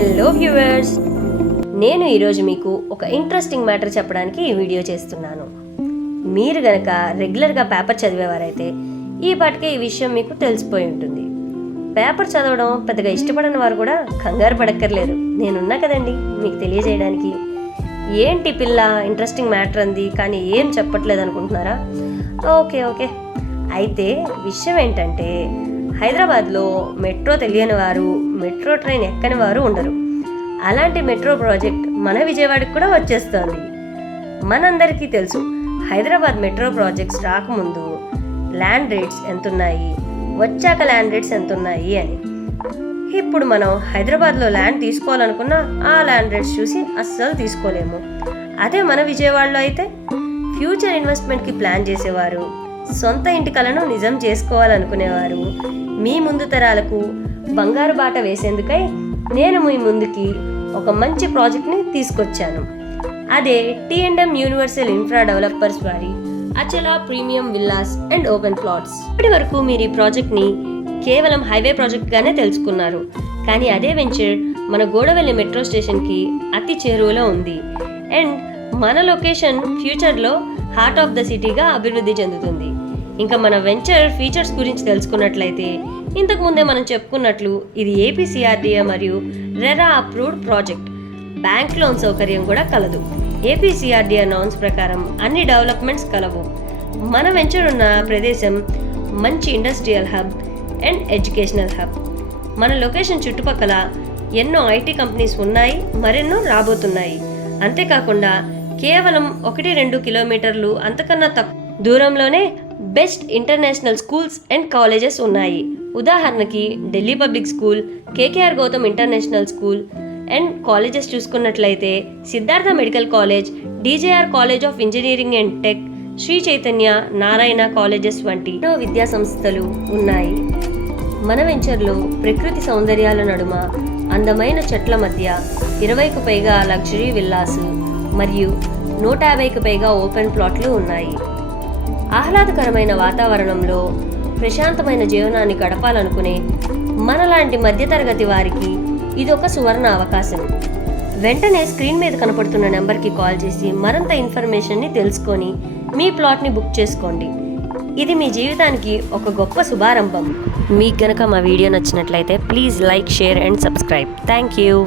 Hello viewers, నేను ఈరోజు మీకు ఒక ఇంట్రెస్టింగ్ మ్యాటర్ చెప్పడానికి ఈ వీడియో చేస్తున్నాను. మీరు గనక రెగ్యులర్గా పేపర్ చదివేవారైతే ఈ పాటికే ఈ విషయం మీకు తెలిసిపోయి ఉంటుంది. పేపర్ చదవడం పెద్దగా ఇష్టపడని వారు కూడా కంగారు పడక్కర్లేదు, నేనున్నా కదండి మీకు తెలియజేయడానికి. ఏంటి పిల్ల ఇంట్రెస్టింగ్ మ్యాటర్ అంది కానీ ఏం చెప్పట్లేదు అనుకుంటున్నారా? ఓకే అయితే విషయం ఏంటంటే, హైదరాబాద్లో మెట్రో తెలియని వారు, మెట్రో ట్రైన్ ఎక్కని వారు ఉండరు. అలాంటి మెట్రో ప్రాజెక్ట్ మన విజయవాడకు కూడా వచ్చేస్తోంది. మనందరికీ తెలుసు, హైదరాబాద్ మెట్రో ప్రాజెక్ట్స్ రాకముందు ల్యాండ్ రేట్స్ ఎంతున్నాయి, వచ్చాక ల్యాండ్ రేట్స్ ఎంతున్నాయి అని. ఇప్పుడు మనం హైదరాబాద్లో ల్యాండ్ తీసుకోవాలనుకున్నా ఆ ల్యాండ్ రేట్స్ చూసి అస్సలు తీసుకోలేము. అదే మన విజయవాడలో అయితే ఫ్యూచర్ ఇన్వెస్ట్మెంట్కి ప్లాన్ చేసేవారు, సొంత ఇంటి కలను నిజం చేసుకోవాలనుకునేవారు, మీ ముందు తరాలకు బంగారు బాట వేసేందుకై నేను మీ ముందుకి ఒక మంచి ప్రాజెక్ట్ని తీసుకొచ్చాను. అదే T&M యూనివర్సల్ ఇన్ఫ్రా డెవలపర్స్ వారి Achala premium villas and open plots. ఇప్పటి వరకు మీరు ఈ ప్రాజెక్ట్ని కేవలం హైవే ప్రాజెక్ట్గానే తెలుసుకున్నారు. కానీ అదే వెంచర్ మన గోడవెల్లి మెట్రో స్టేషన్కి అతి చేరువలో ఉంది. అండ్ మన లొకేషన్ ఫ్యూచర్లో హార్ట్ ఆఫ్ ద సిటీగా అభివృద్ధి చెందుతుంది. ఇంకా మన వెంచర్ ఫీచర్స్ గురించి తెలుసుకున్నట్లయితే, ఇంతకుముందే మనం చెప్పుకున్నట్లు ఇది APCRDA మరియు RERA approved project. Bank loan సౌకర్యం కూడా కలదు. APCRDA నార్మ్స్ ప్రకారం అన్ని డెవలప్మెంట్స్ కలవు. మన వెంచర్ ఉన్న ప్రదేశం మంచి industrial hub and educational hub. మన లొకేషన్ చుట్టుపక్కల ఎన్నో IT కంపెనీస్ ఉన్నాయి, మరెన్నో రాబోతున్నాయి. అంతేకాకుండా కేవలం 1-2 కిలోమీటర్లు అంతకన్నా తక్కువ దూరంలోనే best international schools and colleges ఉన్నాయి. ఉదాహరణకి Delhi public school, KKR Gautam international school and colleges చూసుకున్నట్లయితే Siddhartha medical college, DJR college of engineering and tech, Shri Chaitanya, Narayana colleges వంటి ఎన్నో విద్యా సంస్థలు ఉన్నాయి. మన వెంచర్లో ప్రకృతి సౌందర్యాల నడుమ అందమైన చెట్ల మధ్య 20కు పైగా లగ్జరీ విల్లాసు మరియు 150కు పైగా ఓపెన్ ప్లాట్లు ఉన్నాయి. ఆహ్లాదకరమైన వాతావరణంలో ప్రశాంతమైన జీవనాన్ని గడపాలనుకునే మనలాంటి మధ్యతరగతి వారికి ఇదొక సువర్ణ అవకాశం. వెంటనే స్క్రీన్ మీద కనపడుతున్న నెంబర్కి కాల్ చేసి మరింత ఇన్ఫర్మేషన్ని తెలుసుకొని మీ ప్లాట్ని బుక్ చేసుకోండి. ఇది మీ జీవితానికి ఒక గొప్ప శుభారంభం. మీకు గనక మా వీడియో నచ్చినట్లయితే please like, share and subscribe. Thank you.